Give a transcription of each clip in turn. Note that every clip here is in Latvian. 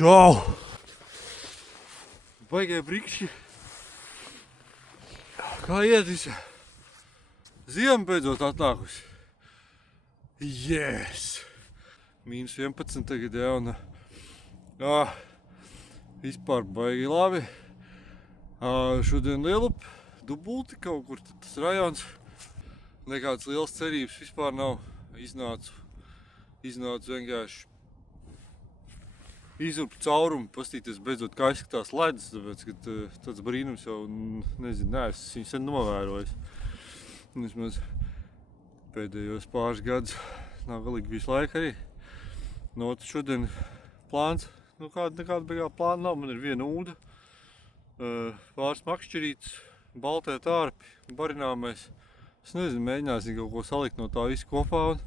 Čau! Baigie brikšķi. Kā iet visi? Ziema beidzot atnākusi. Yes! -11 tagad, jā, un vispār baigi labi. Šodien Lielup, Dubulti kaut kur tas rajons. Nekādas lielas cerības vispār nav. Iznācu vienkārši izurpu caurumu, pastīties beidzot, kā izskatās ledus, tāpēc, ka tāds brīnums jau, nezinu, neesmu viņu sen novērojis. Vismaz pēdējos pāris gadus nav galīgi bijis laika arī. No, šodien plāns, nekāda beigā plāna nav, man ir viena ūda, pāris makšķerītes, baltie tārpi, barināmais. Es nezinu, mēģināsim kaut ko salikt no tā visu kopā un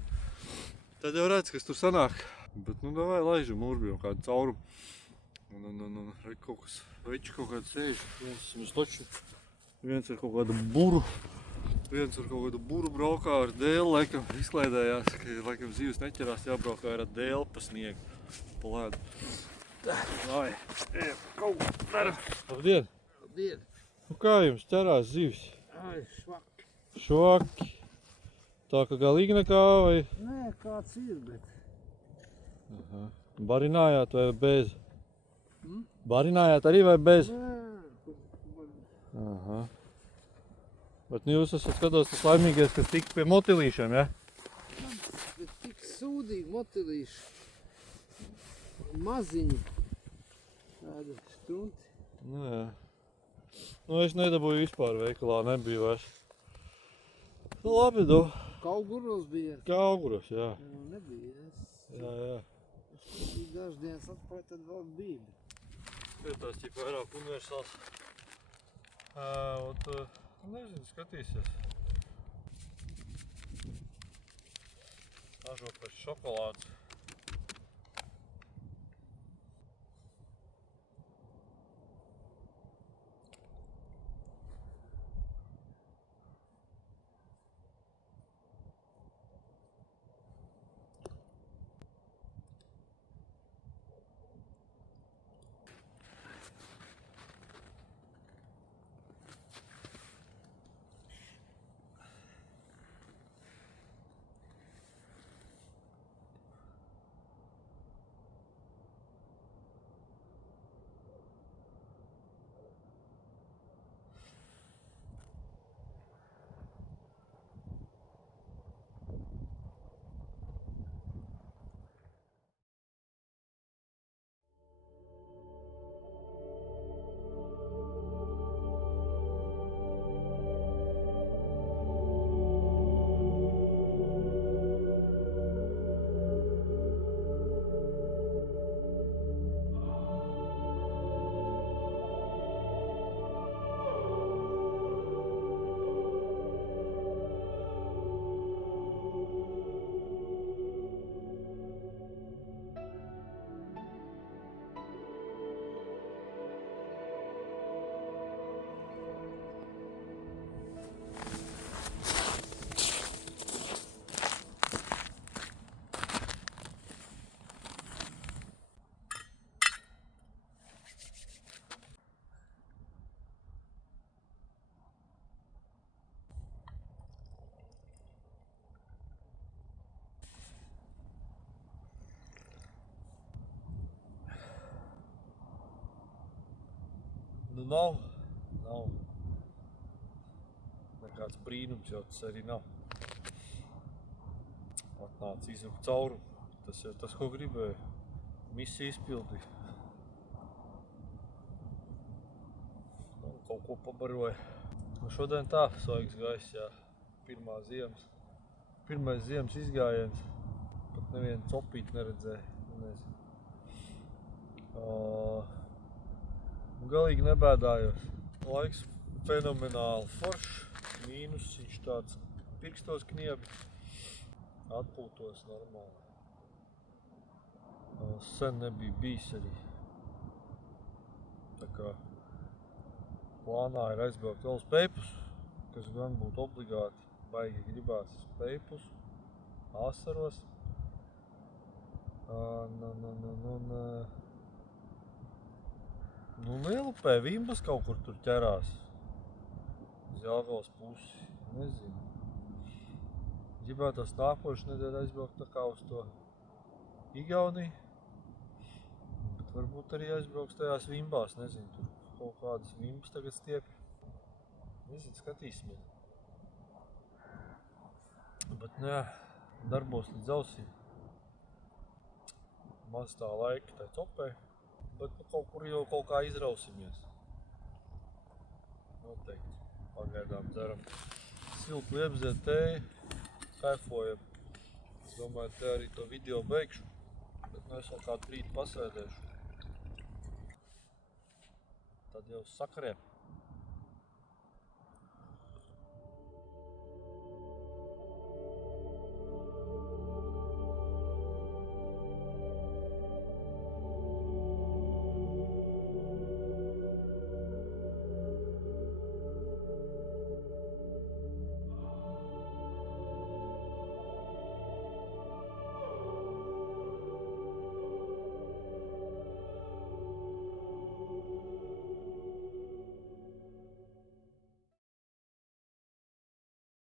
tad jau redz, kas tur sanāk. Bet, davai laižam urbjam kādu caurumu. Re kaut kas, veči kaut kādu sēž. Viens ar kaut kādu buru braukā ar dēli, laikam izklaidējās, ka laikam zivs neķerās, jābraukā ar dēli pa sniegu, pa ledu. Vai, kaut ko daram. Labdien! Labdien! Kā jums ķerās zivs? Ai, švaki. Švaki. Tā kā galīgi nekā vai? Nē, kāds ir, bet... Barinājāt vai bez? Barinājāt arī vai bez? Nē. Bet jūs esat, skatos, tas laimīgais, kas tika pie motilīšiem, ja? Bet tik sūdīgi motilīši. Maziņi. Tādi stunti. Jā. Es nedabūju vispār veikalā, nebija vairs. Labi, Kauguros bija. Kauguros, jā. Nebija. Jā. Bija dažs dienas atpakaļ, tad vēl bija. Tās ķip vairāk universāls. Nezinu, skatīsies. Ažo pēc šokolādes. Nav. Nekāds brīnums jau tas arī nav. Atnāca izurpu caurumu. Tas jau tas, ko gribēju. Misija izpildīja. Kaut ko pabaroja. Šodien tā, svaigs gaiss, jā. Pirmais ziemas izgājiens. Pat nevienu copīt neredzēju. Galīgi nebēdājos. Laiks fenomenāli foršs, mīnus, viņš tāds pirkstos kniebi, atpūtos normāli. Sen nebija bijis arī. Tā kā plānā ir aizbraukt vēl uz Peipus, kas gan būtu obligāti, baigi gribās uz Peipus, asaros. Nu, Lielupē Vimbas kaut kur tur ķerās. Uz Jelgavas pusi. Nezinu. Gribētos nākošu nedēļu aizbraukt tā kā uz to Igauniju. Bet varbūt arī aizbrauks tajās Vimbās, nezinu, tur kaut kādas Vimbas tagad stiep. Nezinu, skatīsimies. Bet, nu jā, darbos līdz ausīm. Maz tā laika tai copē, bet nu kaut kur jau kaut kā izrausimies. Noteikti. Pagaidām dzeram siltu liepziedu tēju, kaifojam. Es domāju, te arī to video beigšu, bet nu es vēl kādu brīdi pasēdēšu. Tad jau sakariem.